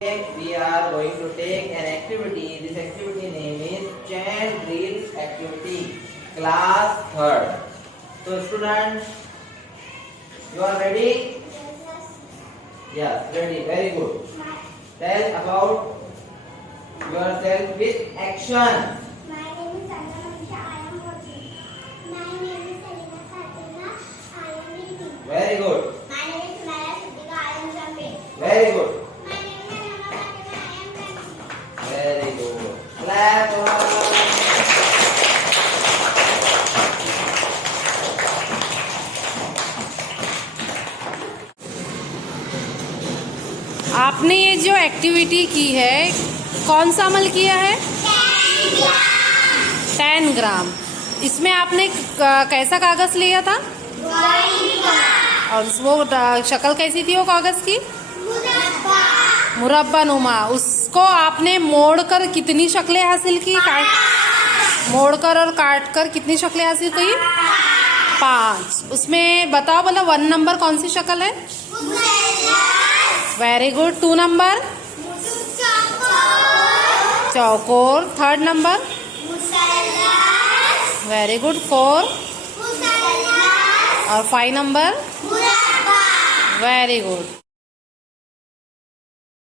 We are going to take an activity. This activity name is chain drill activity, class 3rd. So students, you are ready? Yes, ready. Very good. Tell about yourself with action. My name is Sandra Manisha. I am watching. My name is Selina Fatima. I am reading. Very good. My name is Maya Siddika. I am jumping. Very good. My name is Anama Fatima. I am dancing. Very good. Clap. आपने ये जो activity की है कौन सा अमल किया है? 10 ग्राम। इसमें आपने कैसा कागज लिया था? और वो शक्ल कैसी थी वो कागज की? मुरब्बा नुमा। उसको आपने मोड़कर कितनी शक्लें हासिल की? मोड़कर और काटकर कितनी शक्लें हासिल की? 5। उसमें बताओ बोला 1 नंबर कौन सी शक्ल है? Very good. 2 नंबर? चौकोर। 3rd number? Very good. 4 और 5 नंबर? Very good.